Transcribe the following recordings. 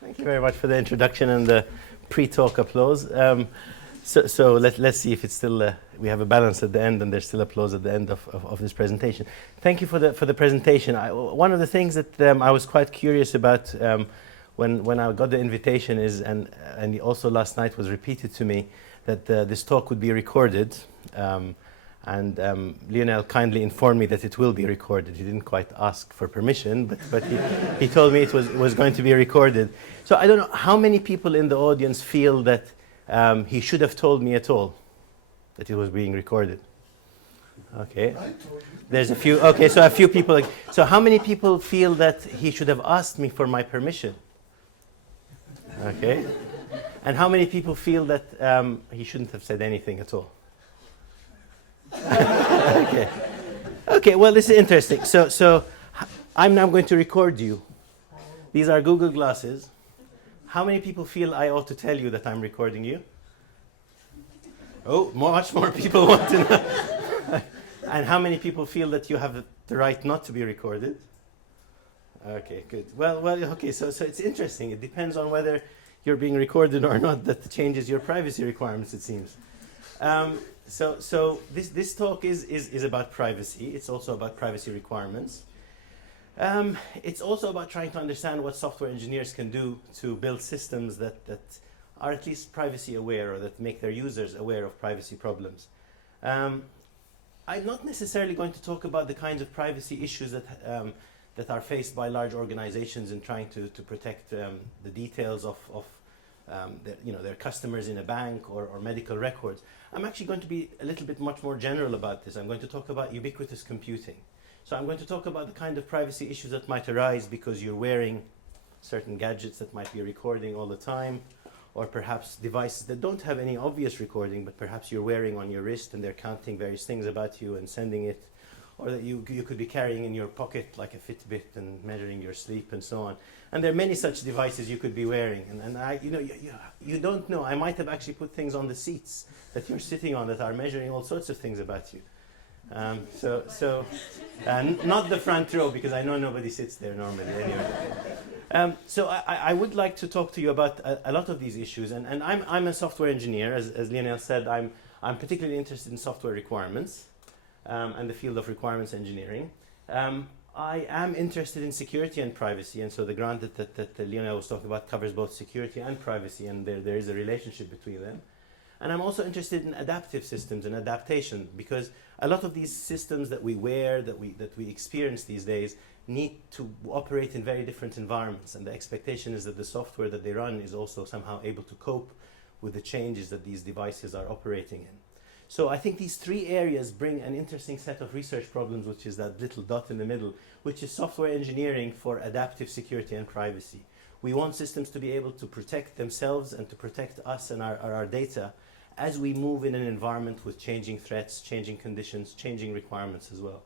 Thank you very much for the introduction and the pre-talk applause. So let's see if it's still we have a balance at the end and there's still applause at the end of this presentation. Thank you for the presentation. One of the things that I was quite curious about when I got the invitation is, and also last night was repeated to me, that this talk would be recorded. Lionel kindly informed me that it will be recorded. He didn't quite ask for permission, but he told me it was going to be recorded. So I don't know how many people in the audience feel that he should have told me at all that it was being recorded. Okay. There's a few. Okay, so a few people. So how many people feel that he should have asked me for my permission? Okay. And how many people feel that he shouldn't have said anything at all? Okay. Okay, well, this is interesting. So I'm now going to record you. These are Google Glasses. How many people feel I ought to tell you that I'm recording you? Oh, much more people want to know. And how many people feel that you have the right not to be recorded? Okay, good. Well, okay, so it's interesting. It depends on whether you're being recorded or not that changes your privacy requirements, it seems. So this talk is about privacy. It's also about privacy requirements. It's also about trying to understand what software engineers can do to build systems that are at least privacy aware, or that make their users aware of privacy problems. I'm not necessarily going to talk about the kinds of privacy issues that are faced by large organizations in trying to protect the details of their customers in a bank or medical records. I'm actually going to be a little bit much more general about this. I'm going to talk about ubiquitous computing. So I'm going to talk about the kind of privacy issues that might arise because you're wearing certain gadgets that might be recording all the time, or perhaps devices that don't have any obvious recording, but perhaps you're wearing on your wrist and they're counting various things about you and sending it, or that you could be carrying in your pocket like a Fitbit and measuring your sleep and so on. And there are many such devices you could be wearing. And you don't know. I might have actually put things on the seats that you're sitting on that are measuring all sorts of things about you. Not the front row, because I know nobody sits there normally anyway. So I would like to talk to you about a lot of these issues. And I'm a software engineer. As Lionel said, I'm particularly interested in software requirements and the field of requirements engineering. I am interested in security and privacy, and so the grant that Lionel was talking about covers both security and privacy, and there is a relationship between them. And I'm also interested in adaptive systems and adaptation, because a lot of these systems that we wear, that we experience these days, need to operate in very different environments, and the expectation is that the software that they run is also somehow able to cope with the changes that these devices are operating in. So I think these three areas bring an interesting set of research problems, which is that little dot in the middle, which is software engineering for adaptive security and privacy. We want systems to be able to protect themselves and to protect us and our data as we move in an environment with changing threats, changing conditions, changing requirements as well.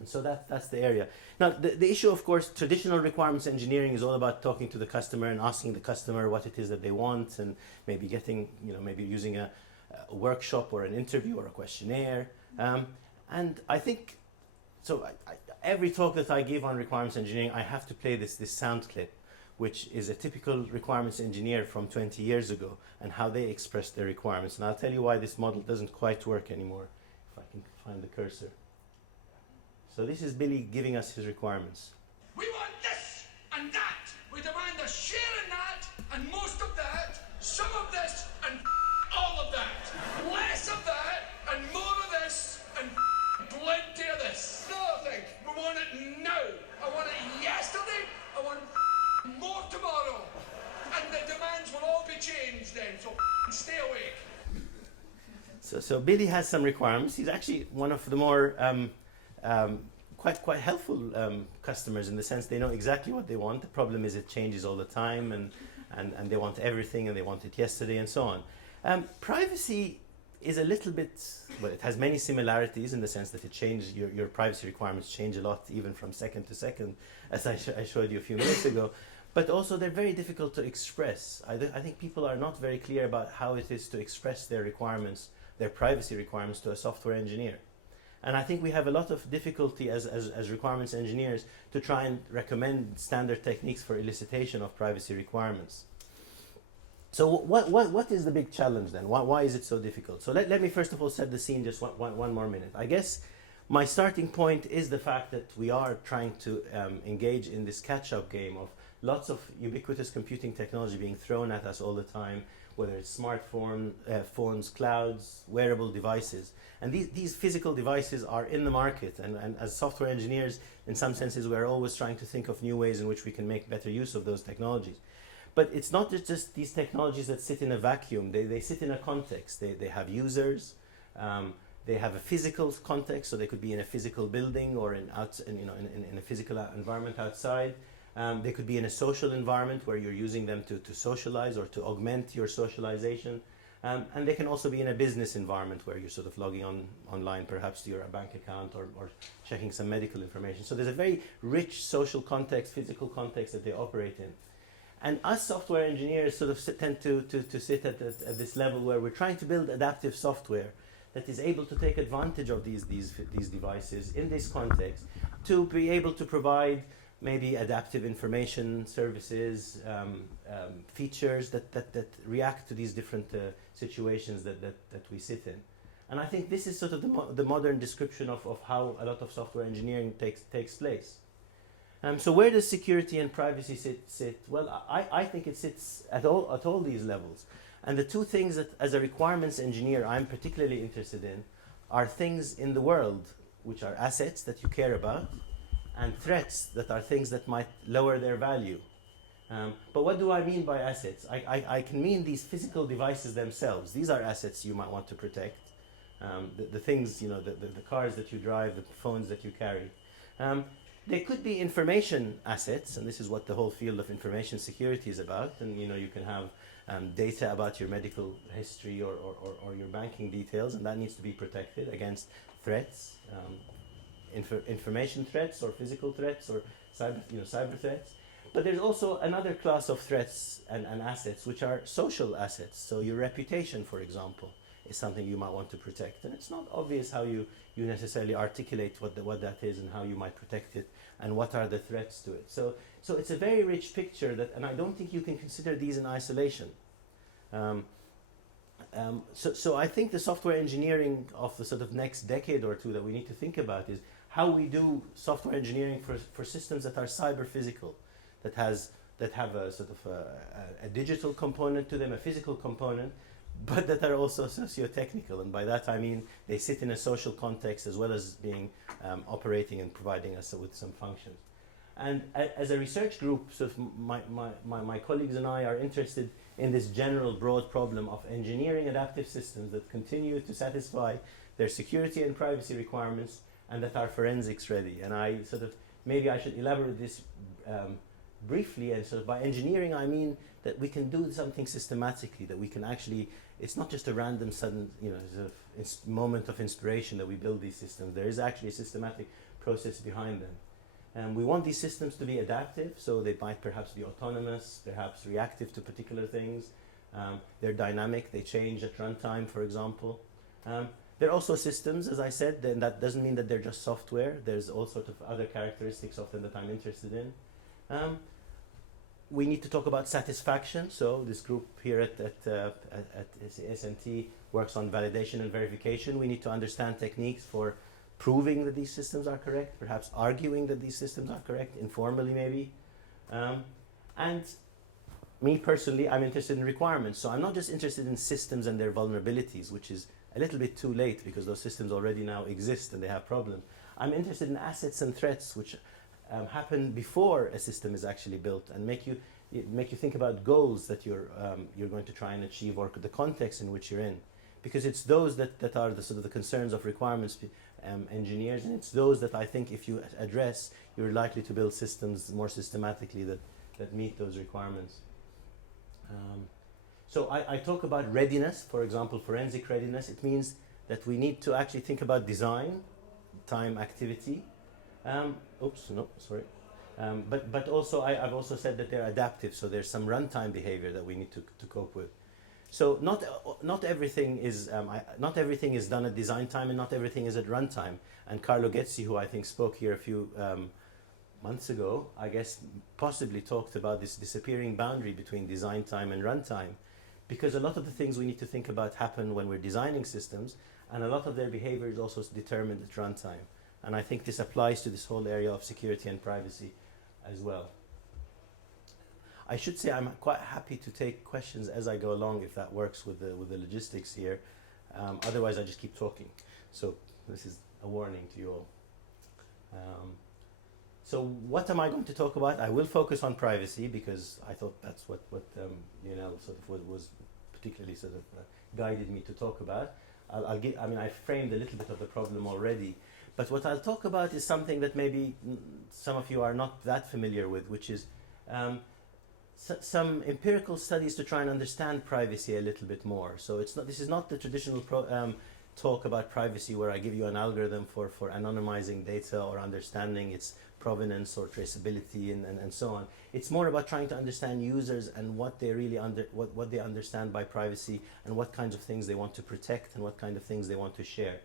And so that's the area. Now, the issue, of course, traditional requirements engineering is all about talking to the customer and asking the customer what it is that they want, and maybe getting, maybe using a workshop or an interview or a questionnaire. And I think, so every talk that I give on requirements engineering, I have to play this sound clip, which is a typical requirements engineer from 20 years ago and how they express their requirements. And I'll tell you why this model doesn't quite work anymore, if I can find the cursor. So this is Billy giving us his requirements. We want this and that. We demand a share in that and most of that, some of this and all of that. Less of that and more of this and plenty of this. Nothing. We want it now. I want it yesterday. I want more tomorrow. And the demands will all be changed then, so stay awake. So Billy has some requirements. He's actually one of the more quite helpful customers, in the sense they know exactly what they want. The problem is it changes all the time, and they want everything, and they want it yesterday, and so on. Privacy is a little bit, well, it has many similarities in the sense that it changes, your privacy requirements change a lot, even from second to second, as I showed you a few minutes ago. But also they're very difficult to express. I think people are not very clear about how it is to express their requirements, their privacy requirements, to a software engineer. And I think we have a lot of difficulty as requirements engineers to try and recommend standard techniques for elicitation of privacy requirements. So what is the big challenge then? Why is it so difficult? So let me first of all set the scene just one more minute. I guess my starting point is the fact that we are trying to engage in this catch-up game of lots of ubiquitous computing technology being thrown at us all the time, whether it's smartphone, phones, clouds, wearable devices. And these physical devices are in the market. And as software engineers, in some senses, we're always trying to think of new ways in which we can make better use of those technologies. But it's not just these technologies that sit in a vacuum. They sit in a context. They have users. They have a physical context, so they could be in a physical building or in a physical environment outside. They could be in a social environment where you're using them to socialize or to augment your socialization. And they can also be in a business environment where you're sort of logging online, perhaps to your bank account or checking some medical information. So there's a very rich social context, physical context that they operate in. And us software engineers sort of tend to sit at this level where we're trying to build adaptive software that is able to take advantage of these devices in this context to be able to provide maybe adaptive information services, features that react to these different situations that we sit in. And I think this is sort of the modern description of how a lot of software engineering takes place. So where does security and privacy sit? Well, I think it sits at all these levels. And the two things that, as a requirements engineer, I'm particularly interested in are things in the world, which are assets that you care about, and threats that are things that might lower their value. But what do I mean by assets? I can mean these physical devices themselves. These are assets you might want to protect. The things, the cars that you drive, the phones that you carry. They could be information assets, and this is what the whole field of information security is about. And you can have data about your medical history or your banking details, and that needs to be protected against threats, information threats or physical threats or cyber threats. But there's also another class of threats and assets which are social assets. So your reputation, for example, is something you might want to protect. And it's not obvious how you necessarily articulate what that is and how you might protect it and what are the threats to it. So it's a very rich picture and I don't think you can consider these in isolation. So I think the software engineering of the sort of next decade or two that we need to think about is how we do software engineering for systems that are cyber-physical, that have a sort of a digital component to them, a physical component, but that are also socio-technical. And by that I mean they sit in a social context as well as being operating and providing us with some functions. And as a research group, sort of my colleagues and I are interested in this general broad problem of engineering adaptive systems that continue to satisfy their security and privacy requirements and that are forensics ready. And maybe I should elaborate this briefly. And so by engineering I mean that we can do something systematically, that we can actually, it's not just a random sudden sort of moment of inspiration that we build these systems. There is actually a systematic process behind them. And we want these systems to be adaptive, so they might perhaps be autonomous, perhaps reactive to particular things. They're dynamic, they change at runtime, for example. They're also systems, as I said, and that doesn't mean that they're just software. There's all sorts of other characteristics of them that I'm interested in. We need to talk about satisfaction. So this group here at SNT works on validation and verification. We need to understand techniques for proving that these systems are correct, perhaps arguing that these systems are correct, informally maybe. And me personally, I'm interested in requirements. So I'm not just interested in systems and their vulnerabilities, which is a little bit too late because those systems already now exist and they have problems. I'm interested in assets and threats which happen before a system is actually built and make you think about goals that you're going to try and achieve or the context in which you're in. Because it's those that are the sort of the concerns of requirements engineers, and it's those that I think if you address, you're likely to build systems more systematically that meet those requirements. So I talk about readiness, for example, forensic readiness. It means that we need to actually think about design, time, activity. But also I've also said that they're adaptive, so there's some runtime behavior that we need to cope with. So not everything is not everything is done at design time, and not everything is at runtime. And Carlo Gezzi, who I think spoke here a few months ago, I guess possibly talked about this disappearing boundary between design time and runtime, because a lot of the things we need to think about happen when we're designing systems, and a lot of their behavior is also determined at runtime. And I think this applies to this whole area of security and privacy as well. I should say I'm quite happy to take questions as I go along, if that works with the logistics here. Otherwise, I just keep talking. So this is a warning to you all. So what am I going to talk about? I will focus on privacy, because I thought that's what sort of was particularly sort of guided me to talk about. I framed a little bit of the problem already, but what I'll talk about is something that maybe some of you are not that familiar with, which is some empirical studies to try and understand privacy a little bit more. So this is not the traditional talk about privacy where I give you an algorithm for anonymizing data or understanding its provenance or traceability and so on. It's more about trying to understand users and what they really what they understand by privacy, and what kinds of things they want to protect and what kind of things they want to share.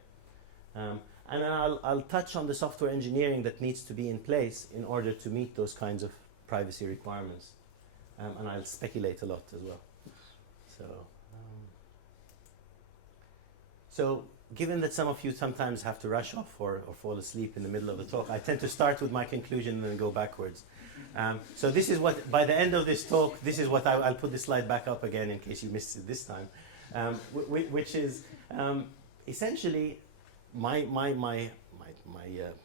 And then I'll touch on the software engineering that needs to be in place in order to meet those kinds of privacy requirements. And I'll speculate a lot as well. So given that some of you sometimes have to rush off or fall asleep in the middle of the talk, I tend to start with my conclusion and then go backwards. So this is what, by the end of this talk, this is what I'll put the slide back up again in case you missed it this time, which is essentially my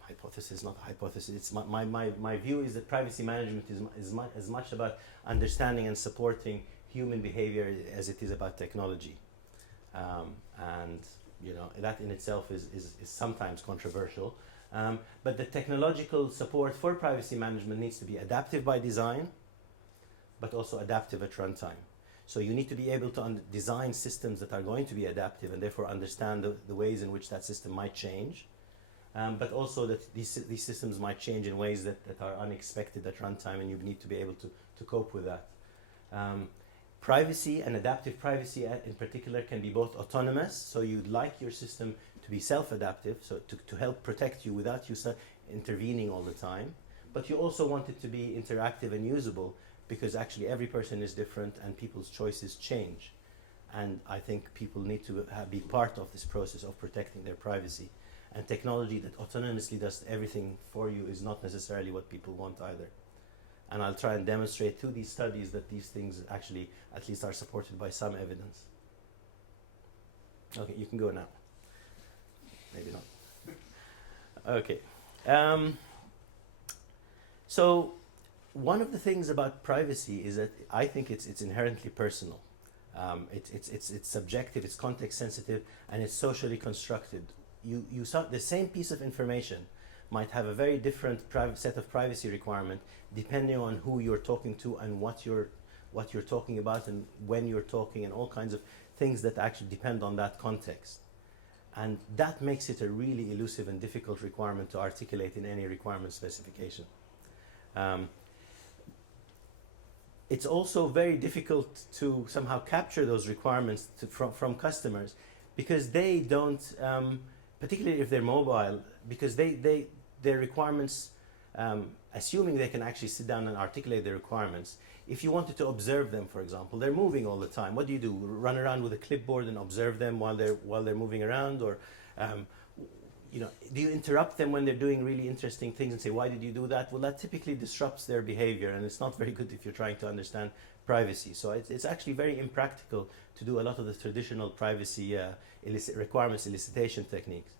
hypothesis, not a hypothesis, it's my view is that privacy management is as much about understanding and supporting human behavior as it is about technology. And that in itself is sometimes controversial. But the technological support for privacy management needs to be adaptive by design, but also adaptive at runtime. So you need to be able to design systems that are going to be adaptive and therefore understand the ways in which that system might change. But also that these systems might change in ways that are unexpected at runtime, and you need to be able to cope with that. Privacy and adaptive privacy in particular can be both autonomous, so you'd like your system to be self-adaptive, so to help protect you without you intervening all the time, but you also want it to be interactive and usable, because actually every person is different and people's choices change. And I think people need to be part of this process of protecting their privacy. And technology that autonomously does everything for you is not necessarily what people want either. And I'll try and demonstrate through these studies that these things actually at least are supported by some evidence. Okay, you can go now. Maybe not. Okay. So one of the things about privacy is that I think it's inherently personal. It's subjective, it's context sensitive, and it's socially constructed. You saw the same piece of information might have a very different set of privacy requirement depending on who you're talking to and what you're talking about and when you're talking, and all kinds of things that actually depend on that context. And that makes it a really elusive and difficult requirement to articulate in any requirement specification. It's also very difficult to somehow capture those requirements from customers, because they don't, particularly if they're mobile, because their requirements, assuming they can actually sit down and articulate their requirements, if you wanted to observe them, for example, they're moving all the time. What do? Run around with a clipboard and observe them while they're moving around? Or do you interrupt them when they're doing really interesting things and say, why did you do that? Well, that typically disrupts their behavior, and it's not very good if you're trying to understand privacy. So it's actually very impractical to do a lot of the traditional privacy requirements elicitation techniques.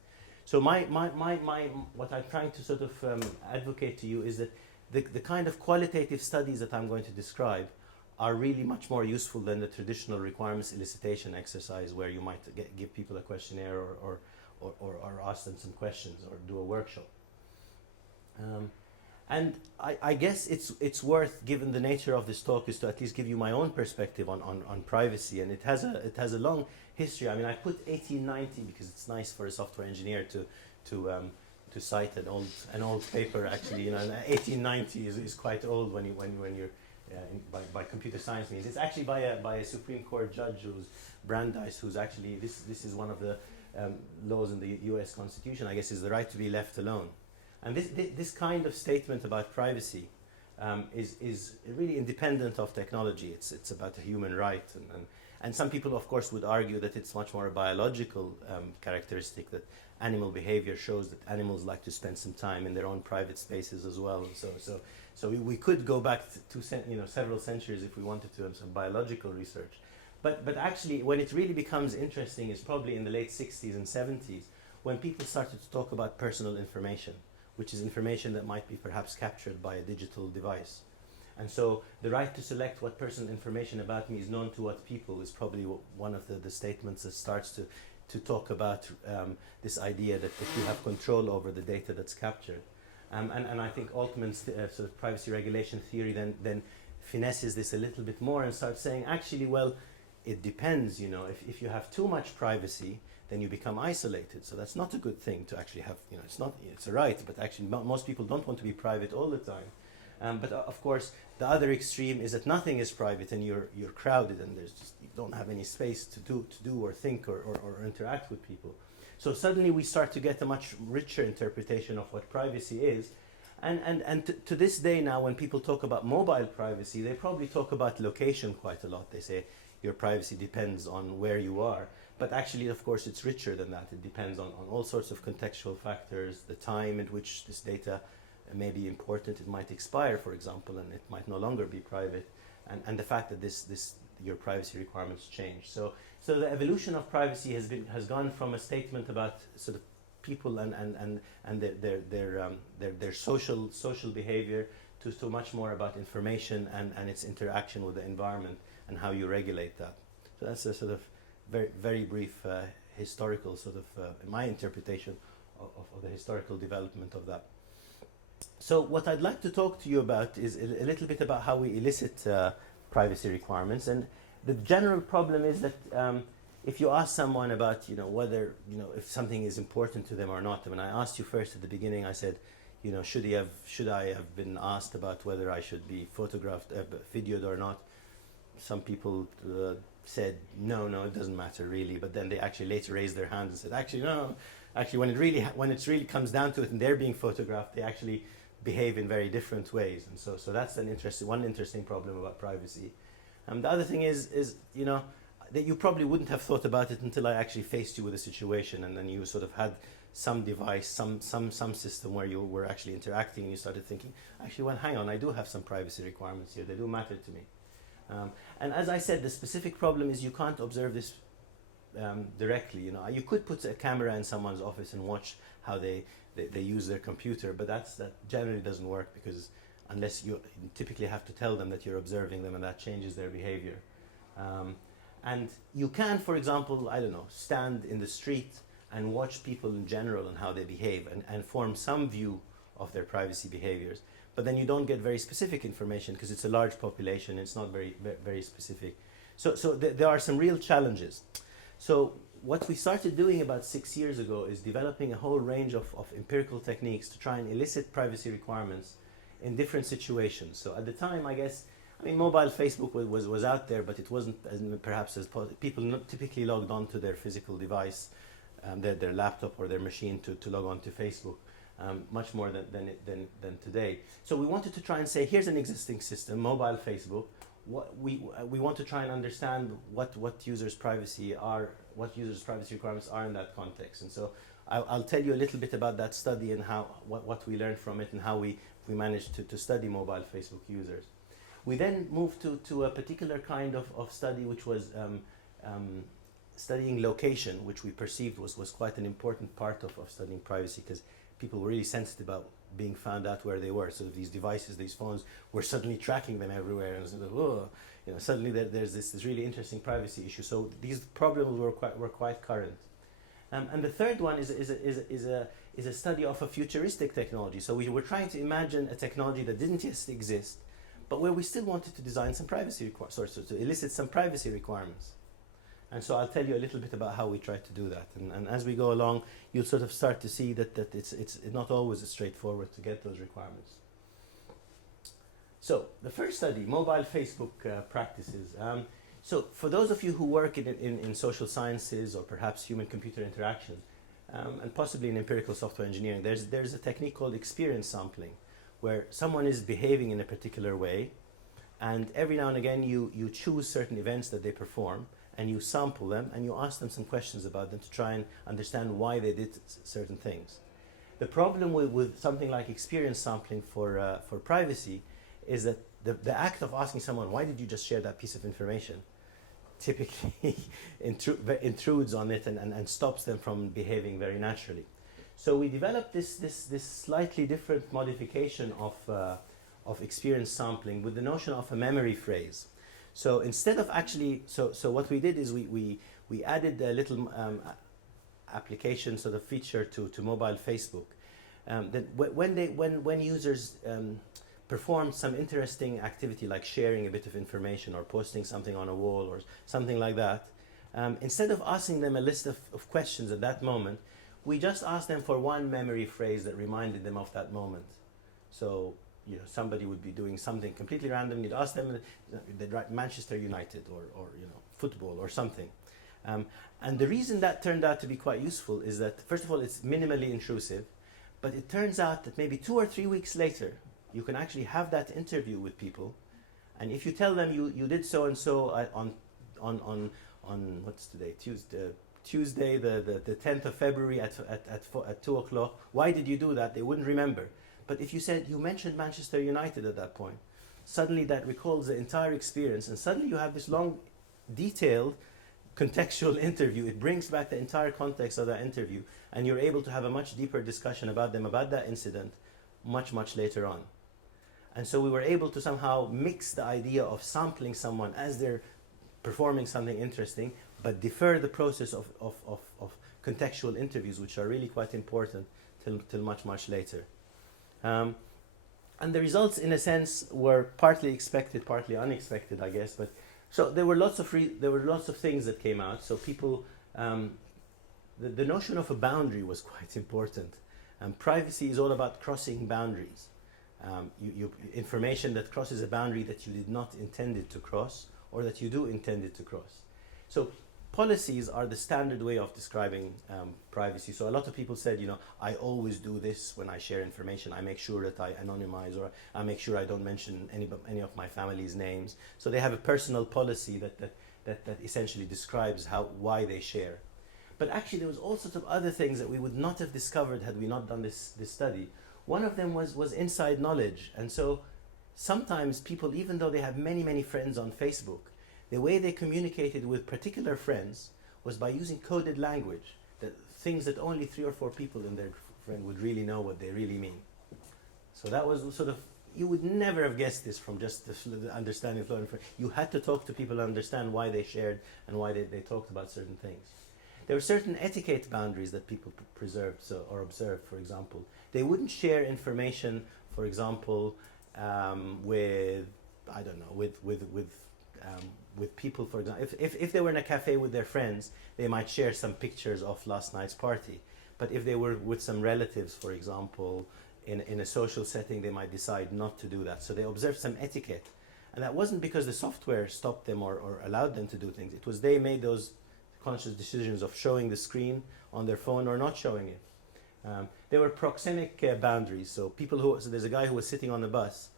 So what I'm trying to sort of advocate to you is that the kind of qualitative studies that I'm going to describe are really much more useful than the traditional requirements elicitation exercise, where you might give people a questionnaire or ask them some questions or do a workshop. And I guess it's worth, given the nature of this talk, is to at least give you my own perspective on privacy, and it has a long history. I mean, I put 1890 because it's nice for a software engineer to cite an old paper. Actually, 1890 is quite old when you're by computer science means. It's actually by a Supreme Court judge who's Brandeis, who's actually, this is one of the laws in the US Constitution, I guess, is the right to be left alone. And this kind of statement about privacy is really independent of technology. It's about a human right. And some people, of course, would argue that it's much more a biological characteristic, that animal behavior shows that animals like to spend some time in their own private spaces as well. So we could go back to several centuries if we wanted to, and some biological research. But actually, when it really becomes interesting is probably in the late 60s and 70s, when people started to talk about personal information, which is information that might be perhaps captured by a digital device. And so the right to select what personal information about me is known to what people is probably one of the statements that starts to talk about this idea that you have control over the data that's captured. And I think Altman's sort of privacy regulation theory then finesses this a little bit more and starts saying, actually, well, it depends, if you have too much privacy, then you become isolated. So that's not a good thing to actually have, it's a right, but actually most people don't want to be private all the time. But of course, the other extreme is that nothing is private and you're crowded and you don't have any space to do or think or interact with people. So suddenly we start to get a much richer interpretation of what privacy is. And to this day now, when people talk about mobile privacy, they probably talk about location quite a lot. They say your privacy depends on where you are. But actually, of course, it's richer than that. It depends on all sorts of contextual factors, the time at which this data may be important. It might expire, for example, and it might no longer be private. And the fact that your privacy requirements change. So the evolution of privacy has gone from a statement about sort of people and their social behavior to much more about information and its interaction with the environment and how you regulate that. So that's a sort of very, very brief historical sort of, my interpretation of the historical development of that. So what I'd like to talk to you about is a little bit about how we elicit privacy requirements. And the general problem is that if you ask someone about, whether, if something is important to them or not. I mean, I asked you first at the beginning, I said, should I have been asked about whether I should be photographed, videoed or not? Some people said, no, it doesn't matter really. But then they actually later raised their hand and said, actually, no. Actually, when it really comes down to it and they're being photographed, they actually behave in very different ways. And so that's one interesting problem about privacy. The other thing is that you probably wouldn't have thought about it until I actually faced you with a situation, and then you sort of had some device, some system where you were actually interacting, and you started thinking, actually, well, hang on, I do have some privacy requirements here. They do matter to me. And as I said, the specific problem is you can't observe this directly. You could put a camera in someone's office and watch how they use their computer, but that generally doesn't work, because unless you typically have to tell them that you're observing them, and that changes their behavior. And you can, for example, stand in the street and watch people in general and how they behave and form some view of their privacy behaviors. But then you don't get very specific information because it's a large population. It's not very, very specific. So there are some real challenges. So what we started doing about 6 years ago is developing a whole range of empirical techniques to try and elicit privacy requirements in different situations. So at the time, mobile Facebook was out there, but it wasn't people not typically logged on to their physical device, their laptop or their machine to log on to Facebook, much more than today. So we wanted to try and say, here's an existing system, mobile Facebook. We want to try and understand what users' privacy requirements are in that context. And so I'll tell you a little bit about that study and what we learned from it and how we managed to study mobile Facebook users. We then moved to a particular kind of study, which was studying location, which we perceived was quite an important part of studying privacy, because people were really sensitive about being found out where they were. So these devices, these phones, were suddenly tracking them everywhere, and suddenly there's this really interesting privacy issue. So these problems were quite current. And the third one is a study of a futuristic technology. So we were trying to imagine a technology that didn't yet exist, but where we still wanted to design some privacy to elicit some privacy requirements. And so I'll tell you a little bit about how we try to do that. And as we go along, you'll sort of start to see that it's not always straightforward to get those requirements. So the first study, mobile Facebook practices. So for those of you who work in social sciences or perhaps human-computer interaction, and possibly in empirical software engineering, there's a technique called experience sampling, where someone is behaving in a particular way, and every now and again you choose certain events that they perform, and you sample them, and you ask them some questions about them to try and understand why they did certain things. The problem with something like experience sampling for privacy is that the act of asking someone, why did you just share that piece of information, typically intrudes on it and stops them from behaving very naturally. So we developed this slightly different modification of experience sampling with the notion of a memory phrase. So instead of actually, so what we did is we added a little application sort of feature to mobile Facebook. That when users perform some interesting activity like sharing a bit of information or posting something on a wall or something like that, instead of asking them a list of questions at that moment, we just asked them for one memory phrase that reminded them of that moment. So, you know, somebody would be doing something completely random, you'd ask them, they'd write Manchester United or you know, football or something. And the reason that turned out to be quite useful is that, first of all, it's minimally intrusive, but it turns out that maybe 2 or 3 weeks later, you can actually have that interview with people, and if you tell them you did so and so on what's today, Tuesday the 10th of February at 2 o'clock, why did you do that? They wouldn't remember. But if you said you mentioned Manchester United at that point, suddenly that recalls the entire experience, and suddenly you have this long, detailed, contextual interview. It brings back the entire context of that interview, and you're able to have a much deeper discussion about that incident much later on. And so we were able to somehow mix the idea of sampling someone as they're performing something interesting, but defer the process of contextual interviews, which are really quite important, till much later. And the results, in a sense, were partly expected, partly unexpected, I guess. But so there were lots of things that came out. So people, the notion of a boundary was quite important. Privacy is all about crossing boundaries. Information that crosses a boundary that you did not intend it to cross, or that you do intend it to cross. So policies are the standard way of describing privacy. So a lot of people said, you know, I always do this when I share information. I make sure that I anonymize, or I make sure I don't mention any of my family's names. So they have a personal policy that essentially describes why they share. But actually there was all sorts of other things that we would not have discovered had we not done this study. One of them was inside knowledge. And so sometimes people, even though they have many friends on Facebook, the way they communicated with particular friends was by using coded language, things that only 3 or 4 people in their friend would really know what they really mean. So that was sort of, you would never have guessed this from just the understanding flow. You had to talk to people and understand why they shared and why they talked about certain things. There were certain etiquette boundaries that people preserved or observed. For example, they wouldn't share information, for example, with people. For example, if they were in a cafe with their friends, they might share some pictures of last night's party. But if they were with some relatives, for example, in a social setting, they might decide not to do that. So they observed some etiquette, and that wasn't because the software stopped them or allowed them to do things. It was they made those conscious decisions of showing the screen on their phone or not showing it. There were proxemic boundaries. So there's a guy who was sitting on the bus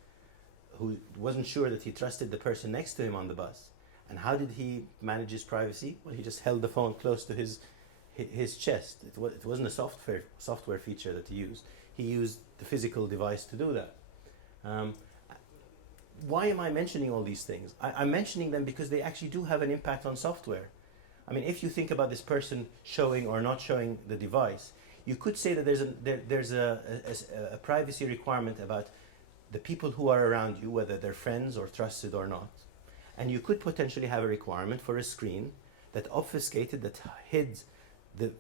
who wasn't sure that he trusted the person next to him on the bus. And how did he manage his privacy? Well, he just held the phone close to his chest. It wasn't a software feature that he used. He used the physical device to do that. Why am I mentioning all these things? I'm mentioning them because they actually do have an impact on software. I mean, if you think about this person showing or not showing the device, you could say that there's a privacy requirement about the people who are around you, whether they're friends or trusted or not. And you could potentially have a requirement for a screen that obfuscated, that hid the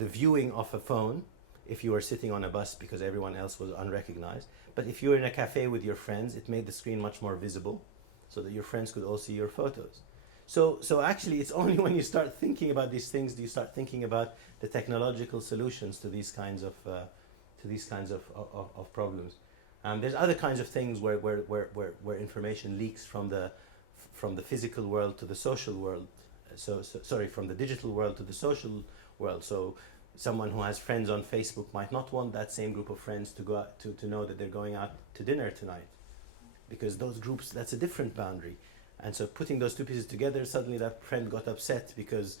viewing of a phone if you were sitting on a bus because everyone else was unrecognized. But if you were in a cafe with your friends, it made the screen much more visible so that your friends could all see your photos. So actually, it's only when you start thinking about these things do you start thinking about the technological solutions to these kinds of problems. There's other kinds of things where information leaks from the physical world to the social world. Sorry, from the digital world to the social world. So someone who has friends on Facebook might not want that same group of friends to go out to know that they're going out to dinner tonight, because those groups, that's a different boundary. And so putting those two pieces together, suddenly that friend got upset because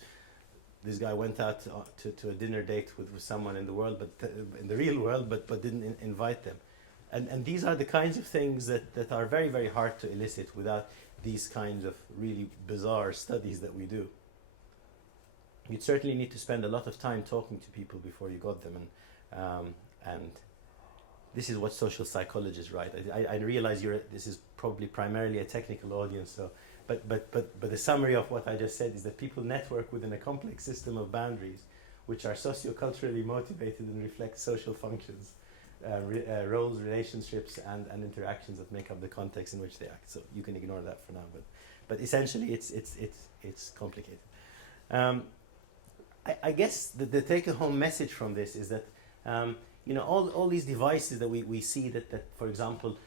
this guy went out to a dinner date with someone in the world, but in the real world, but didn't invite them. And these are the kinds of things that are very, very hard to elicit without these kinds of really bizarre studies that we do. You'd certainly need to spend a lot of time talking to people before you got them, and this is what social psychologists write. I realize this is probably primarily a technical audience, so but the summary of what I just said is that people network within a complex system of boundaries, which are socioculturally motivated and reflect social functions, roles, relationships, and interactions that make up the context in which they act. So you can ignore that for now, but essentially it's complicated. I guess the take-home message from this is that all these devices that we see that for example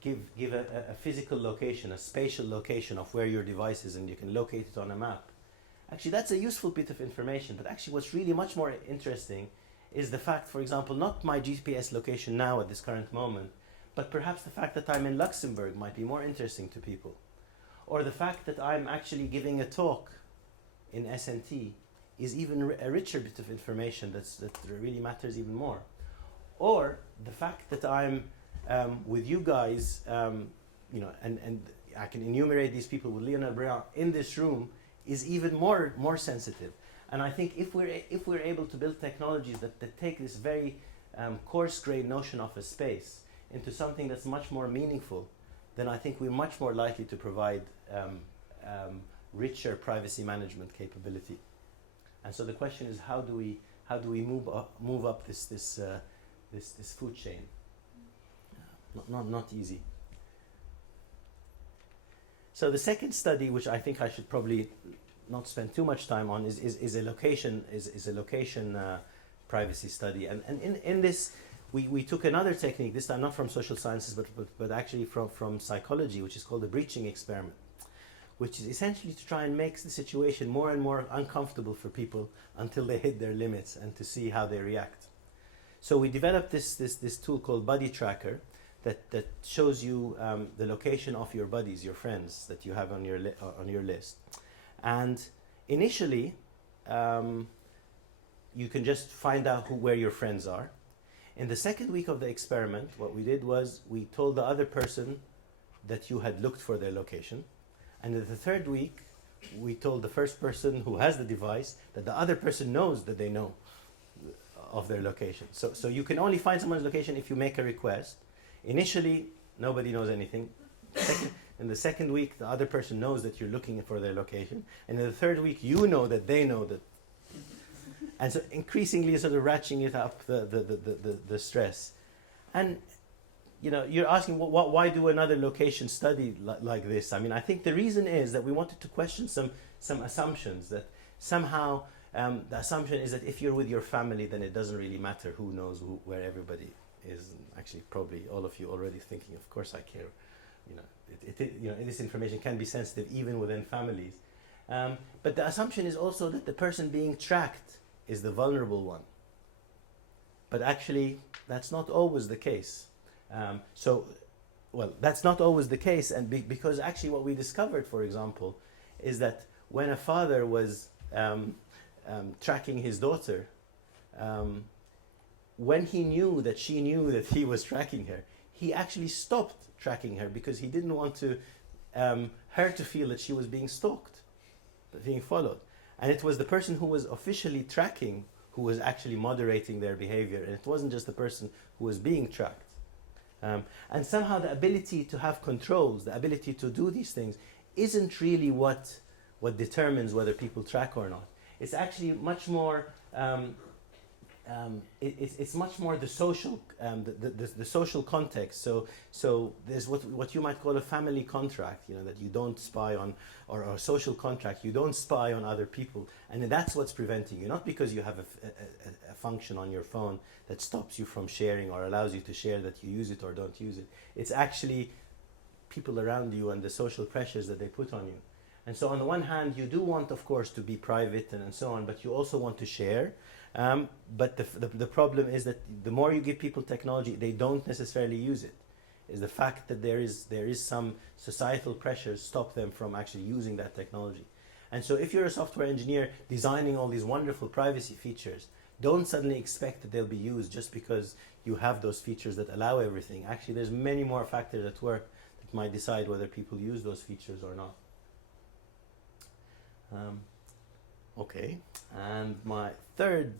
give a physical location, a spatial location of where your device is, and you can locate it on a map. Actually, that's a useful bit of information, but actually what's really much more interesting is the fact, for example, not my GPS location now at this current moment, but perhaps the fact that I'm in Luxembourg might be more interesting to people. Or the fact that I'm actually giving a talk in SNT is even a richer bit of information that really matters even more. Or the fact that I'm with you guys, and I can enumerate these people with Leonard Brown in this room is even more sensitive. And I think if we're able to build technologies that take this very coarse-grained notion of a space into something that's much more meaningful, then I think we're much more likely to provide richer privacy management capability. And so the question is, how do we move up this food chain? Not easy. So the second study, which I think I should probably not spend too much time on, is a location privacy study. And in this, we took another technique, this time not from social sciences, but actually from psychology, which is called the breaching experiment, which is essentially to try and make the situation more and more uncomfortable for people until they hit their limits and to see how they react. So we developed this tool called Buddy Tracker that shows you the location of your buddies, your friends that you have on your list. And initially, you can just find out where your friends are. In the second week of the experiment, what we did was we told the other person that you had looked for their location. And in the third week, we told the first person who has the device that the other person knows that they know of their location. So you can only find someone's location if you make a request. Initially, nobody knows anything. In the second week, the other person knows that you're looking for their location. And in the third week, you know that they know that. And so increasingly sort of ratcheting it up, the stress. And you're asking, why do another location study like this? I mean, I think the reason is that we wanted to question some assumptions, that somehow the assumption is that if you're with your family, then it doesn't really matter who knows where everybody is. And actually, probably all of you already thinking, of course I care. This information can be sensitive even within families. But the assumption is also that the person being tracked is the vulnerable one. But actually, that's not always the case. That's not always the case, and because actually what we discovered, for example, is that when a father was tracking his daughter, when he knew that she knew that he was tracking her, he actually stopped tracking her because he didn't want to her to feel that she was being stalked, being followed. And it was the person who was officially tracking who was actually moderating their behavior, and it wasn't just the person who was being tracked. And somehow the ability to have controls, the ability to do these things, isn't really what determines whether people track or not. It's actually much more it's much more the social the social context. So there's what you might call a family contract, that you don't spy on, or a social contract. You don't spy on other people, and that's what's preventing you. Not because you have a function on your phone that stops you from sharing or allows you to share, that you use it or don't use it. It's actually people around you and the social pressures that they put on you. And so on the one hand, you do want, of course, to be private and so on, but you also want to share. But the problem is that the more you give people technology, they don't necessarily use it. Is the fact that there is some societal pressures stop them from actually using that technology. And so if you're a software engineer designing all these wonderful privacy features, don't suddenly expect that they'll be used just because you have those features that allow everything. Actually, there's many more factors at work that might decide whether people use those features or not. Okay, and my third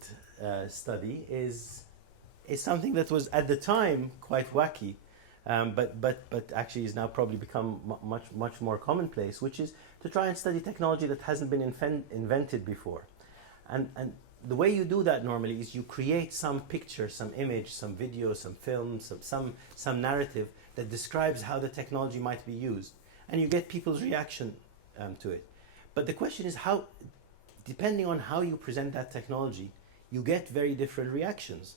study is something that was at the time quite wacky, but actually has now probably become much more commonplace, which is to try and study technology that hasn't been invented before. And the way you do that normally is you create some picture, some image, some video, some film, some narrative that describes how the technology might be used, and you get people's reaction to it. But the question is how, depending on how you present that technology, you get very different reactions.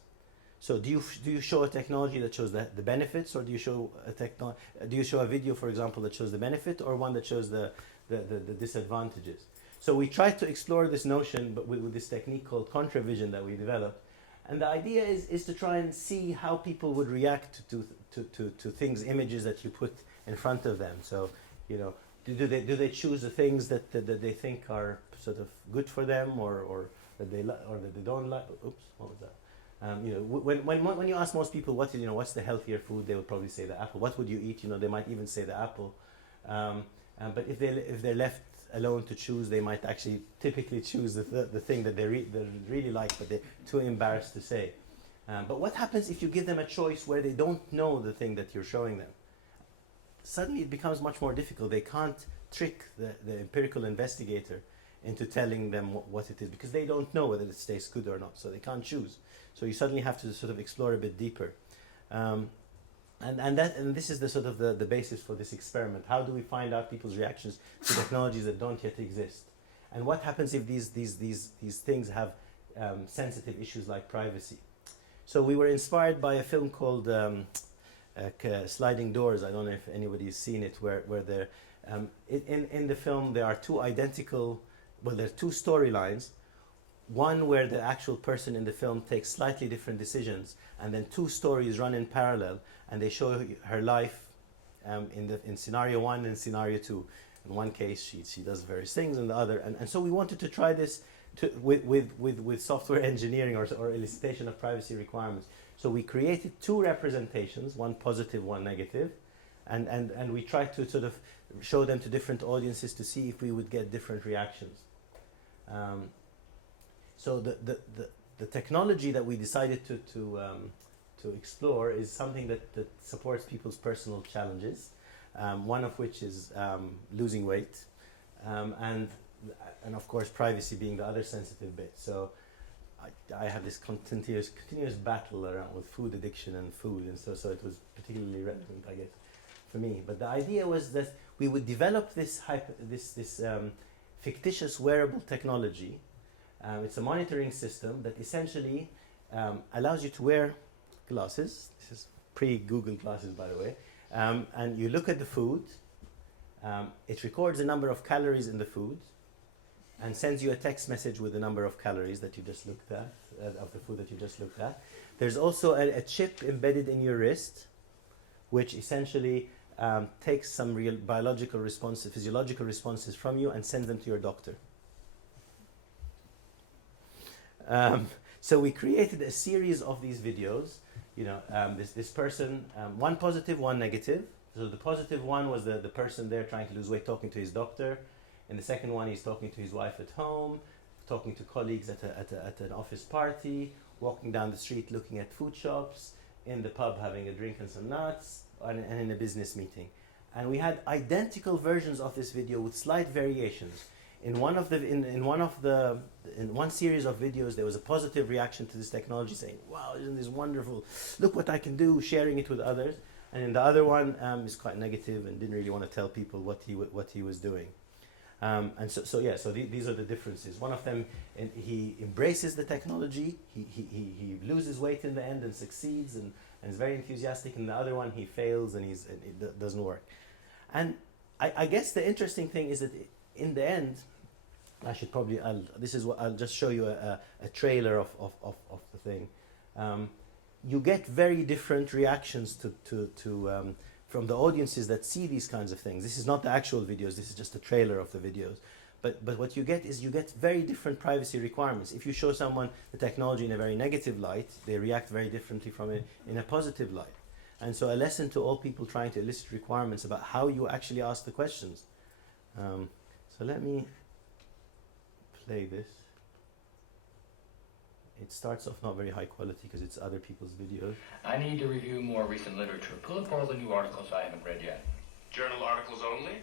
So do you show a technology that shows the benefits, or do you show a video, for example, that shows the benefit, or one that shows the disadvantages? So we tried to explore this notion, but with this technique called Contravision that we developed. And the idea is to try and see how people would react to things, images that you put in front of them. So, do they choose the things that they think are sort of good for them, or that they or that they don't like? Oops, what was that? When you ask most people what's the healthier food, they will probably say the apple. What would you eat? They might even say the apple. But if they're left alone to choose, they might actually typically choose the thing that they really like, but they're too embarrassed to say. But what happens if you give them a choice where they don't know the thing that you're showing them? Suddenly it becomes much more difficult. They can't trick the empirical investigator into telling them what it is, because they don't know whether it tastes good or not, so they can't choose. So you suddenly have to sort of explore a bit deeper. And this is the sort of the basis for this experiment. How do we find out people's reactions to technologies that don't yet exist? And what happens if these things have sensitive issues like privacy? So we were inspired by a film called Sliding Doors. I don't know if anybody's seen it, where there in the film there are two storylines. One where the actual person in the film takes slightly different decisions, and then two stories run in parallel, and they show her life in scenario one and scenario two. In one case, she does various things, and the other, and so we wanted to try this with software engineering or elicitation of privacy requirements. So we created two representations, one positive, one negative, and we tried to sort of show them to different audiences to see if we would get different reactions. So the technology that we decided to explore is something that supports people's personal challenges, one of which is losing weight, and of course privacy being the other sensitive bit. So I have this continuous battle around with food addiction and food, and so it was particularly relevant, I guess, for me. But the idea was that we would develop this fictitious wearable technology. It's a monitoring system that essentially allows you to wear glasses. This is pre-Google glasses, by the way. And you look at the food. It records the number of calories in the food and sends you a text message with the number of calories that you just looked at, of the food that you just looked at. There's also a chip embedded in your wrist, which essentially takes some real biological responses, physiological responses from you and sends them to your doctor. So we created a series of these videos. This person, one positive, one negative. So the positive one was the person there trying to lose weight, talking to his doctor. In the second one, he's talking to his wife at home, talking to colleagues at an office party, walking down the street looking at food shops, in the pub having a drink and some nuts, and in a business meeting. And we had identical versions of this video with slight variations. in one series of videos, there was a positive reaction to this technology, saying, "Wow, isn't this wonderful? Look what I can do!" Sharing it with others. And in the other one, is quite negative and didn't really want to tell people what he was doing. And so these are the differences. One of them, he embraces the technology. He loses weight in the end and succeeds and is very enthusiastic. And the other one, he fails and it doesn't work. And I guess the interesting thing is that in the end, I'll just show you a trailer of the thing. You get very different reactions from the audiences that see these kinds of things. This is not the actual videos, this is just a trailer of the videos. But what you get is very different privacy requirements. If you show someone the technology in a very negative light, they react very differently from it in a positive light. And so a lesson to all people trying to elicit requirements about how you actually ask the questions. So let me play this. It starts off not very high quality because it's other people's videos. I need to review more recent literature. Pull up all the new articles I haven't read yet. Journal articles only?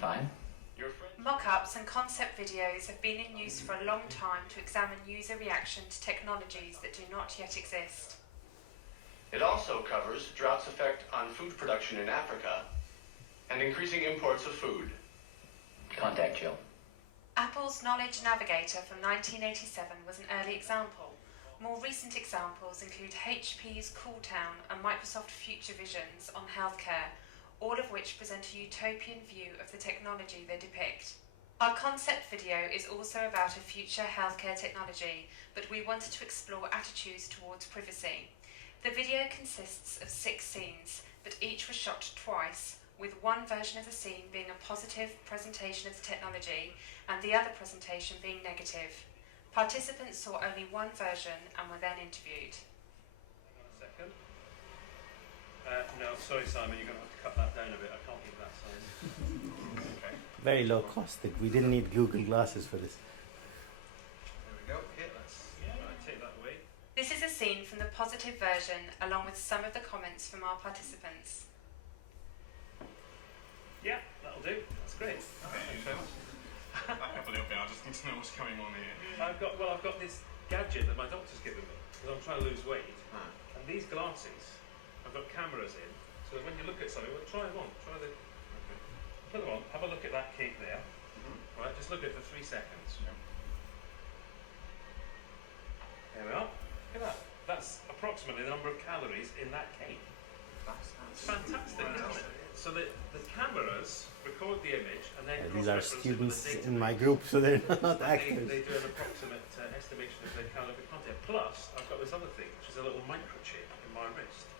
Fine. Your friend? Mock-ups and concept videos have been in use for a long time to examine user reaction to technologies that do not yet exist. It also covers drought's effect on food production in Africa and increasing imports of food. Contact Jill. Apple's Knowledge Navigator from 1987 was an early example. More recent examples include HP's Cooltown and Microsoft Future Visions on healthcare, all of which present a utopian view of the technology they depict. Our concept video is also about a future healthcare technology, but we wanted to explore attitudes towards privacy. The video consists of 6 scenes, but each was shot twice, with one version of the scene being a positive presentation of the technology and the other presentation being negative. Participants saw only one version and were then interviewed. Hang on a second. No, sorry Simon, you're going to have to cut that down a bit. I can't give that sign. Okay. Very low cost. We didn't need Google Glasses for this. There we go. Here, right, take that away. This is a scene from the positive version along with some of the comments from our participants. Yeah, that'll do. That's great. Thanks very much. Back up a little bit, I just need to know what's going on here. I've got this gadget that my doctor's given me because I'm trying to lose weight. And these glasses, I've got cameras in, so when you look at something, well, try them on. Okay. Put them on. Have a look at that cake there. Right, just look at it for 3 seconds. There we are. Look at that. That's approximately the number of calories in that cake. It's fantastic, isn't it? So the cameras record the image and then These are cross-reference it with students the in database. my group, so they're not They actors. do an approximate estimation of the calorific content. Plus, I've got this other thing, which is a little microchip in my wrist,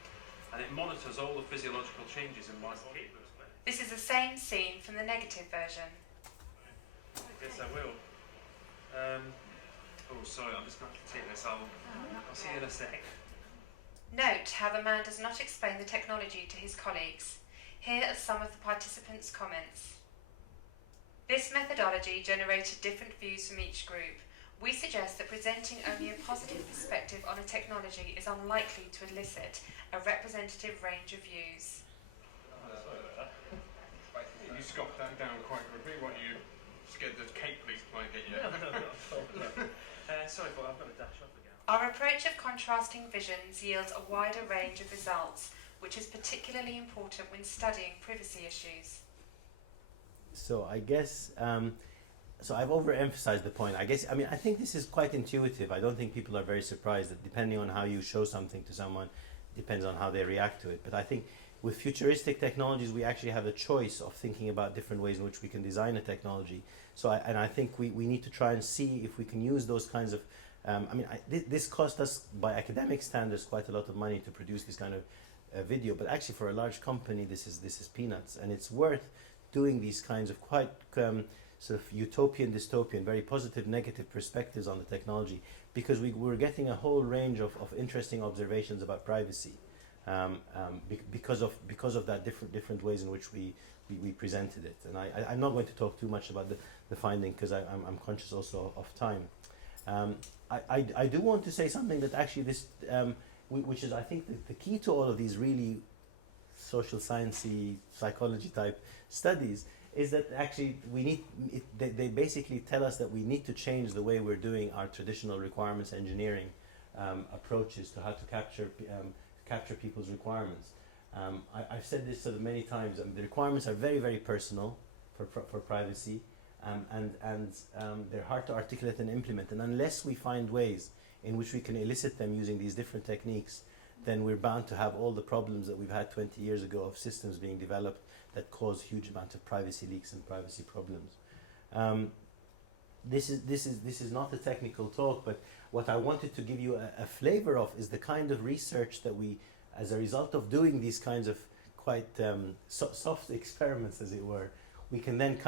and it monitors all the physiological changes in my body. This is the same scene from the negative version. Yes, I will. Oh, sorry, I'm just going to have to take this. I'll see you in a sec. Note how the man does not explain the technology to his colleagues. Here are some of the participants' comments. This methodology generated different views from each group. We suggest that presenting only a positive perspective on a technology is unlikely to elicit a representative range of views. Sorry about that. You scoffed that down quite quickly. What, you scared the cake police might get you? No. Sorry, but I've got to dash off again. Our approach of contrasting visions yields a wider range of results, which is particularly important when studying privacy issues. So I guess, so I've overemphasized the point. I think this is quite intuitive. I don't think people are very surprised that depending on how you show something to someone, depends on how they react to it. But I think with futuristic technologies, we actually have the choice of thinking about different ways in which we can design a technology. So I think we need to try and see if we can use those kinds of, this cost us by academic standards quite a lot of money to produce this kind of video, but actually for a large company this is peanuts, and it's worth doing these kinds of quite sort of utopian, dystopian, very positive, negative perspectives on the technology, because we're getting a whole range of interesting observations about privacy, because of that different ways in which we presented it. And I'm not going to talk too much about the finding because I'm conscious also of time. I do want to say something that actually this which is I think the key to all of these really social sciencey psychology type studies is that actually they basically tell us that we need to change the way we're doing our traditional requirements engineering approaches to how to capture people's requirements. I've said this sort of many times. The requirements are very, very personal for privacy, and they're hard to articulate and implement. And unless we find ways in which we can elicit them using these different techniques, then we're bound to have all the problems that we've had 20 years ago of systems being developed that cause huge amount of privacy leaks and privacy problems. This is not a technical talk, but what I wanted to give you a flavor of is the kind of research that we, as a result of doing these kinds of quite soft experiments, as it were, we can then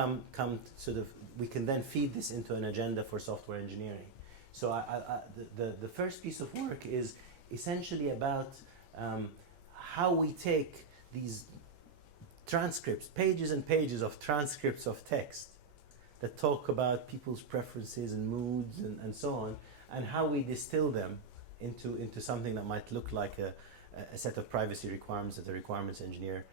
we can then feed this into an agenda for software engineering. So the first piece of work is essentially about how we take these transcripts, pages and pages of transcripts of text that talk about people's preferences and moods and so on, and how we distill them into something that might look like a set of privacy requirements that a requirements engineer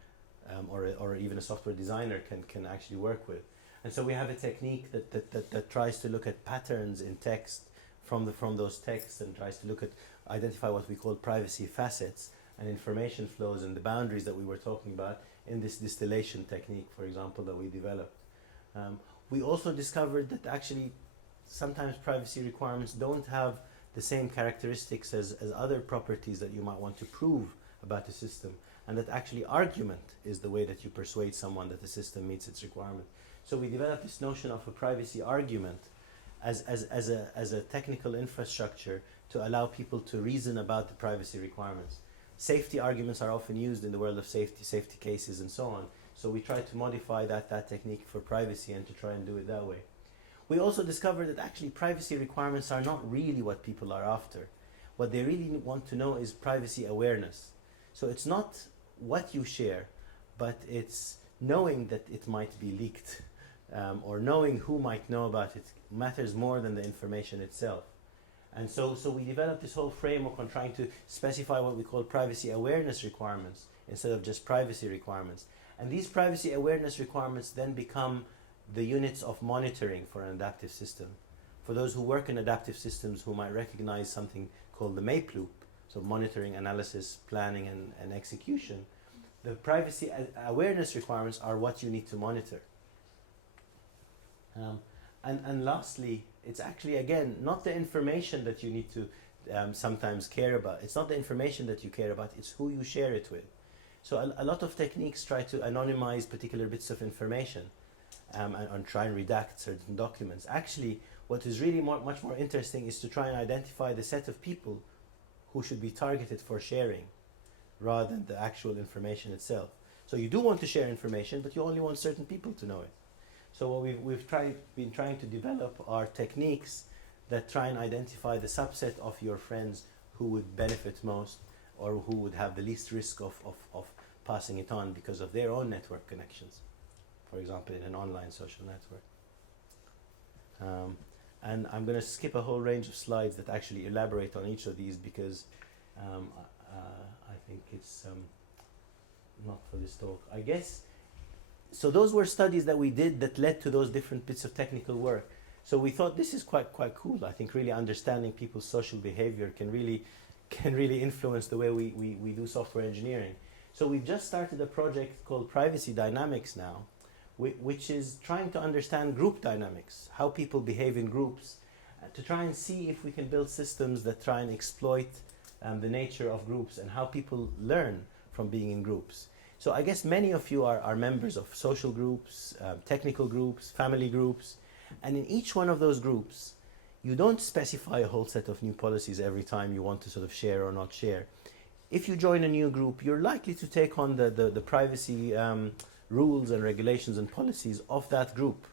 or even a software designer can actually work with. And so we have a technique that tries to look at patterns in text from those texts, and tries to identify what we call privacy facets and information flows and the boundaries that we were talking about in this distillation technique, for example, that we developed. We also discovered that actually sometimes privacy requirements don't have the same characteristics as other properties that you might want to prove about a system, and that actually argument is the way that you persuade someone that the system meets its requirement. So we developed this notion of a privacy argument as a technical infrastructure to allow people to reason about the privacy requirements. Safety arguments are often used in the world of safety cases and so on. So we try to modify that technique for privacy and to try and do it that way. We also discovered that actually privacy requirements are not really what people are after. What they really want to know is privacy awareness. So it's not what you share, but it's knowing that it might be leaked, or knowing who might know about it matters more than the information itself. And so we developed this whole framework on trying to specify what we call privacy awareness requirements instead of just privacy requirements. And these privacy awareness requirements then become the units of monitoring for an adaptive system. For those who work in adaptive systems who might recognize something called the MAPE loop, so monitoring, analysis, planning, and execution, the privacy awareness requirements are what you need to monitor. And lastly, it's actually, again, not the information that you need to sometimes care about. It's not the information that you care about, it's who you share it with. So a lot of techniques try to anonymize particular bits of information and try and redact certain documents. Actually, what is really much more interesting is to try and identify the set of people who should be targeted for sharing rather than the actual information itself. So you do want to share information, but you only want certain people to know it. So what we've been trying to develop are techniques that try and identify the subset of your friends who would benefit most, or who would have the least risk of passing it on because of their own network connections, for example, in an online social network. And I'm going to skip a whole range of slides that actually elaborate on each of these because I think it's not for this talk. I guess, so those were studies that we did that led to those different bits of technical work. So we thought this is quite cool. I think really understanding people's social behavior can really influence the way we do software engineering. So we've just started a project called Privacy Dynamics now, which is trying to understand group dynamics, how people behave in groups, to try and see if we can build systems that try and exploit the nature of groups and how people learn from being in groups. So I guess many of you are members of social groups, technical groups, family groups, and in each one of those groups, you don't specify a whole set of new policies every time you want to sort of share or not share. If you join a new group, you're likely to take on the privacy rules and regulations and policies of that group.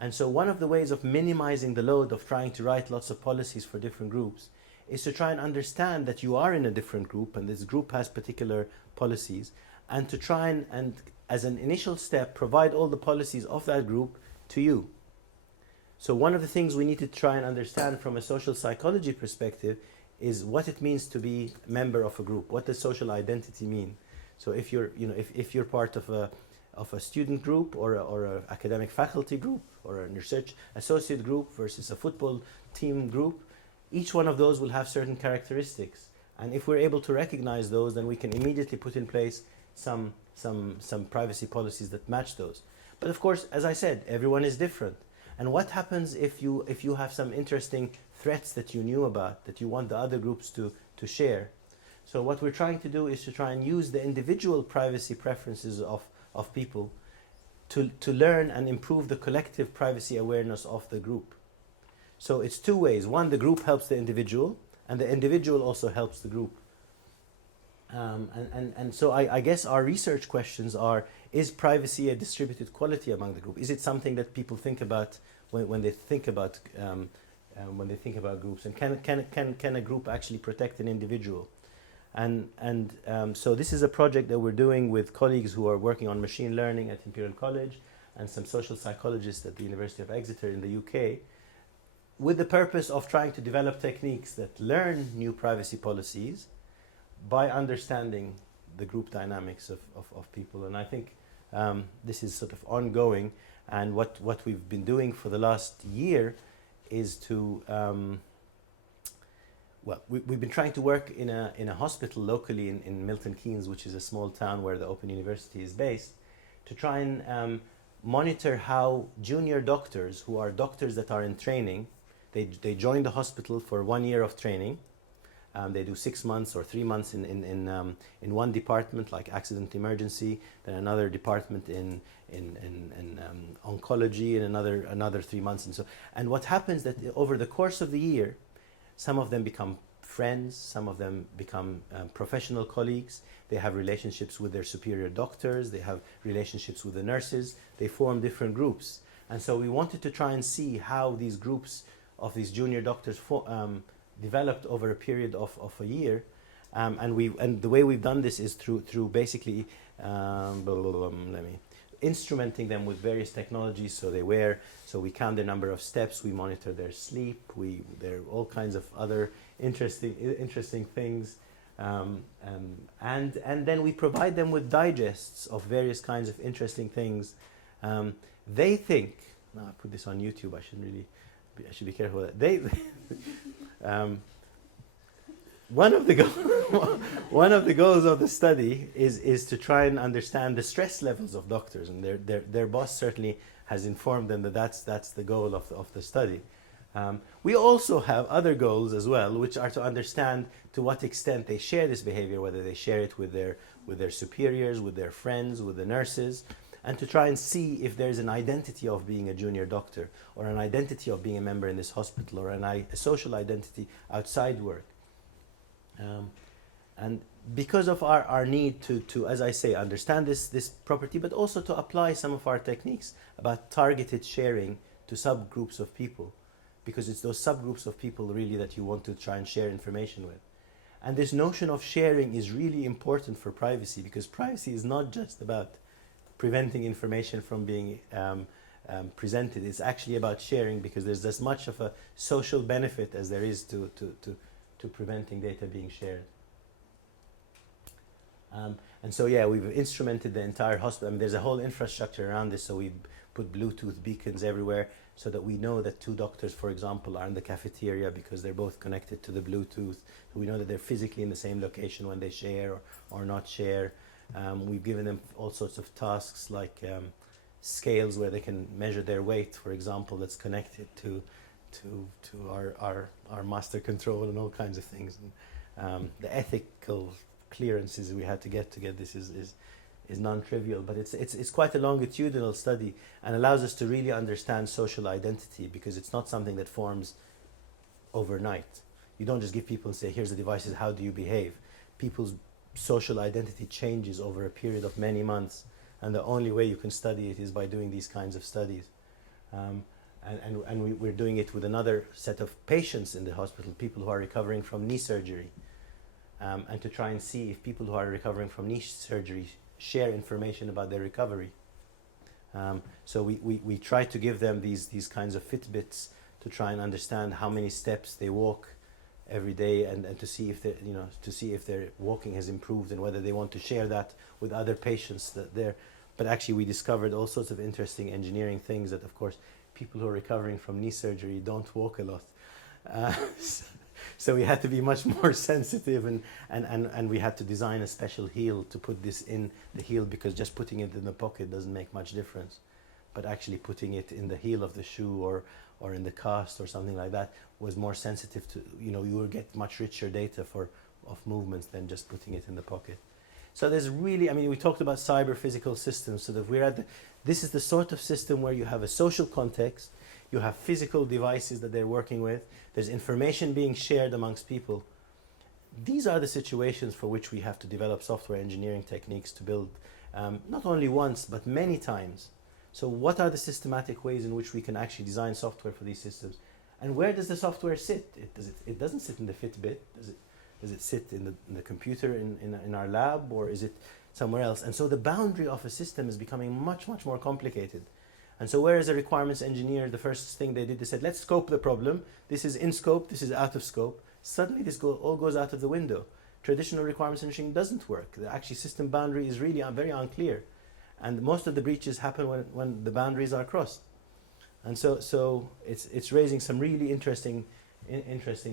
And so one of the ways of minimizing the load of trying to write lots of policies for different groups is to try and understand that you are in a different group and this group has particular policies, and to try and as an initial step, provide all the policies of that group to you. So one of the things we need to try and understand from a social psychology perspective is what it means to be a member of a group. What does social identity mean? So if you're, if you're part of of a student group or a academic faculty group or a research associate group versus a football team group, each one of those will have certain characteristics. And if we're able to recognize those, then we can immediately put in place some privacy policies that match those. But of course, as I said, everyone is different. And what happens if you have some interesting threats that you knew about that you want the other groups to share? So what we're trying to do is to try and use the individual privacy preferences of people to learn and improve the collective privacy awareness of the group. So it's two ways. One, the group helps the individual, and the individual also helps the group. And so I guess our research questions are, is privacy a distributed quality among the group? Is it something that people think about when they think about groups? And can a group actually protect an individual? So this is a project that we're doing with colleagues who are working on machine learning at Imperial College and some social psychologists at the University of Exeter in the UK, with the purpose of trying to develop techniques that learn new privacy policies by understanding the group dynamics of people. And I think this is sort of ongoing, and what we've been doing for the last year is to we've been trying to work in a hospital locally in Milton Keynes, which is a small town where the Open University is based, to try and monitor how junior doctors, who are doctors that are in training, they join the hospital for 1 year of training. They do 6 months or 3 months in one department, like accident emergency, then another department in oncology, and another 3 months, and what happens that over the course of the year, some of them become friends, some of them become professional colleagues. They have relationships with their superior doctors, they have relationships with the nurses, they form different groups. And so we wanted to try and see how these groups of these junior doctors developed over a period of a year, and the way we've done this is through basically instrumenting them with various technologies. So we count the number of steps, we monitor their sleep, there are all kinds of other interesting things, and then we provide them with digests of various kinds of interesting things. They think, now I put this on YouTube, I should be careful. One of the goals of the study is to try and understand the stress levels of doctors, and their boss certainly has informed them that that's the goal of the study. We also have other goals as well, which are to understand to what extent they share this behavior, whether they share it with their superiors, with their friends, with the nurses, and to try and see if there's an identity of being a junior doctor, or an identity of being a member in this hospital, or a social identity outside work. And because of our need to, as I say, understand this property, but also to apply some of our techniques about targeted sharing to subgroups of people, because it's those subgroups of people really that you want to try and share information with. And this notion of sharing is really important for privacy, because privacy is not just about preventing information from being presented. It's actually about sharing, because there's as much of a social benefit as there is to preventing data being shared. And so we've instrumented the entire hospital. I mean, there's a whole infrastructure around this, so we put Bluetooth beacons everywhere so that we know that two doctors, for example, are in the cafeteria because they're both connected to the Bluetooth. So we know that they're physically in the same location when they share or not share. We've given them all sorts of tasks, like scales where they can measure their weight, for example, that's connected to our master control, and all kinds of things. And, the ethical clearances we had to get this is non-trivial, but it's quite a longitudinal study, and allows us to really understand social identity, because it's not something that forms overnight. You don't just give people and say, here's the devices, how do you behave? People's social identity changes over a period of many months, and the only way you can study it is by doing these kinds of studies. And we're doing it with another set of patients in the hospital, people who are recovering from knee surgery, and to try and see if people who are recovering from knee surgery share information about their recovery. So we try to give them these kinds of Fitbits to try and understand how many steps they walk every day, and to see if their walking has improved, and whether they want to share that with other patients that they're But actually we discovered all sorts of interesting engineering things that, of course, people who are recovering from knee surgery don't walk a lot. Uh, so we had to be much more sensitive, and we had to design a special heel to put this in the heel, because just putting it in the pocket doesn't make much difference. But actually putting it in the heel of the shoe or in the cast or something like that was more sensitive to, you will get much richer data of movements than just putting it in the pocket. So there's really, we talked about cyber-physical systems, so that this is the sort of system where you have a social context, you have physical devices that they're working with, there's information being shared amongst people. These are the situations for which we have to develop software engineering techniques to build, not only once, but many times. So what are the systematic ways in which we can actually design software for these systems? And where does the software sit? It doesn't sit in the Fitbit, does it sit in the computer in our lab, or is it somewhere else? And so the boundary of a system is becoming much, much more complicated. And so whereas a requirements engineer, the first thing they did, they said, let's scope the problem. This is in scope, this is out of scope. Suddenly this all goes out of the window. Traditional requirements engineering doesn't work. The actually system boundary is really very unclear. And most of the breaches happen when the boundaries are crossed. And so it's raising some really interesting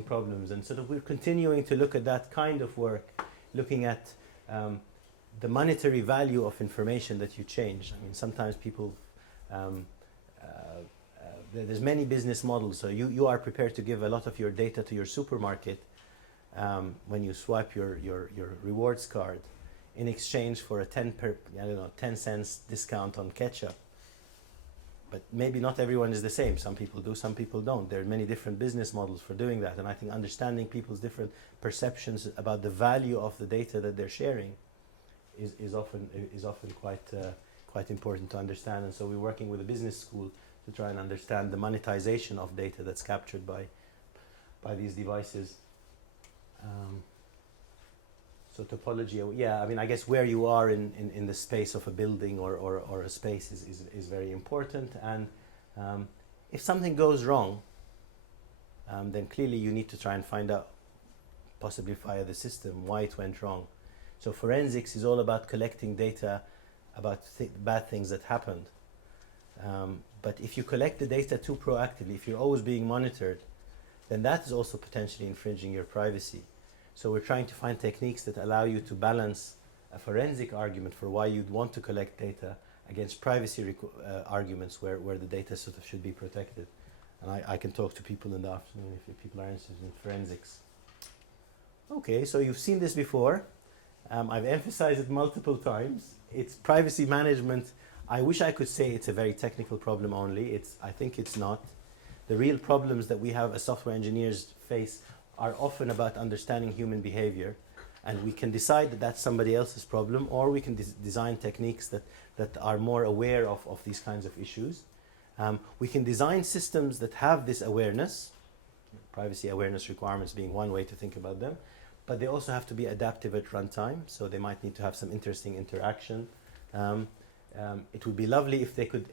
problems. And sort of we're continuing to look at that kind of work, looking at the monetary value of information that you change. Sometimes people, there's many business models. So you are prepared to give a lot of your data to your supermarket when you swipe your rewards card, in exchange for a 10 cents discount on ketchup. But maybe not everyone is the same. Some people do, some people don't. There are many different business models for doing that. And I think understanding people's different perceptions about the value of the data that they're sharing is often quite important to understand. And so we're working with a business school to try and understand the monetization of data that's captured by these devices. So topology, I guess where you are in the space of a building or a space is very important. And if something goes wrong, then clearly you need to try and find out, possibly via the system, why it went wrong. So forensics is all about collecting data about bad things that happened. But if you collect the data too proactively, if you're always being monitored, then that is also potentially infringing your privacy. So we're trying to find techniques that allow you to balance a forensic argument for why you'd want to collect data against privacy arguments where the data sort of should be protected. And I can talk to people in the afternoon if people are interested in forensics. Okay, so you've seen this before. I've emphasized it multiple times. It's privacy management. I wish I could say it's a very technical problem only. I think it's not. The real problems that we have as software engineers face are often about understanding human behavior, and we can decide that that's somebody else's problem, or we can design techniques that are more aware of these kinds of issues. We can design systems that have this awareness, privacy awareness requirements being one way to think about them, but they also have to be adaptive at runtime, so they might need to have some interesting interaction. It would be lovely if they could,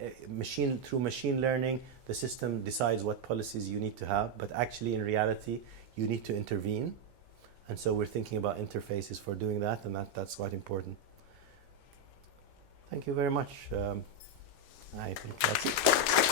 through machine learning, the system decides what policies you need to have, but actually in reality, you need to intervene. And so we're thinking about interfaces for doing that, and that's quite important. Thank you very much. I think that's it.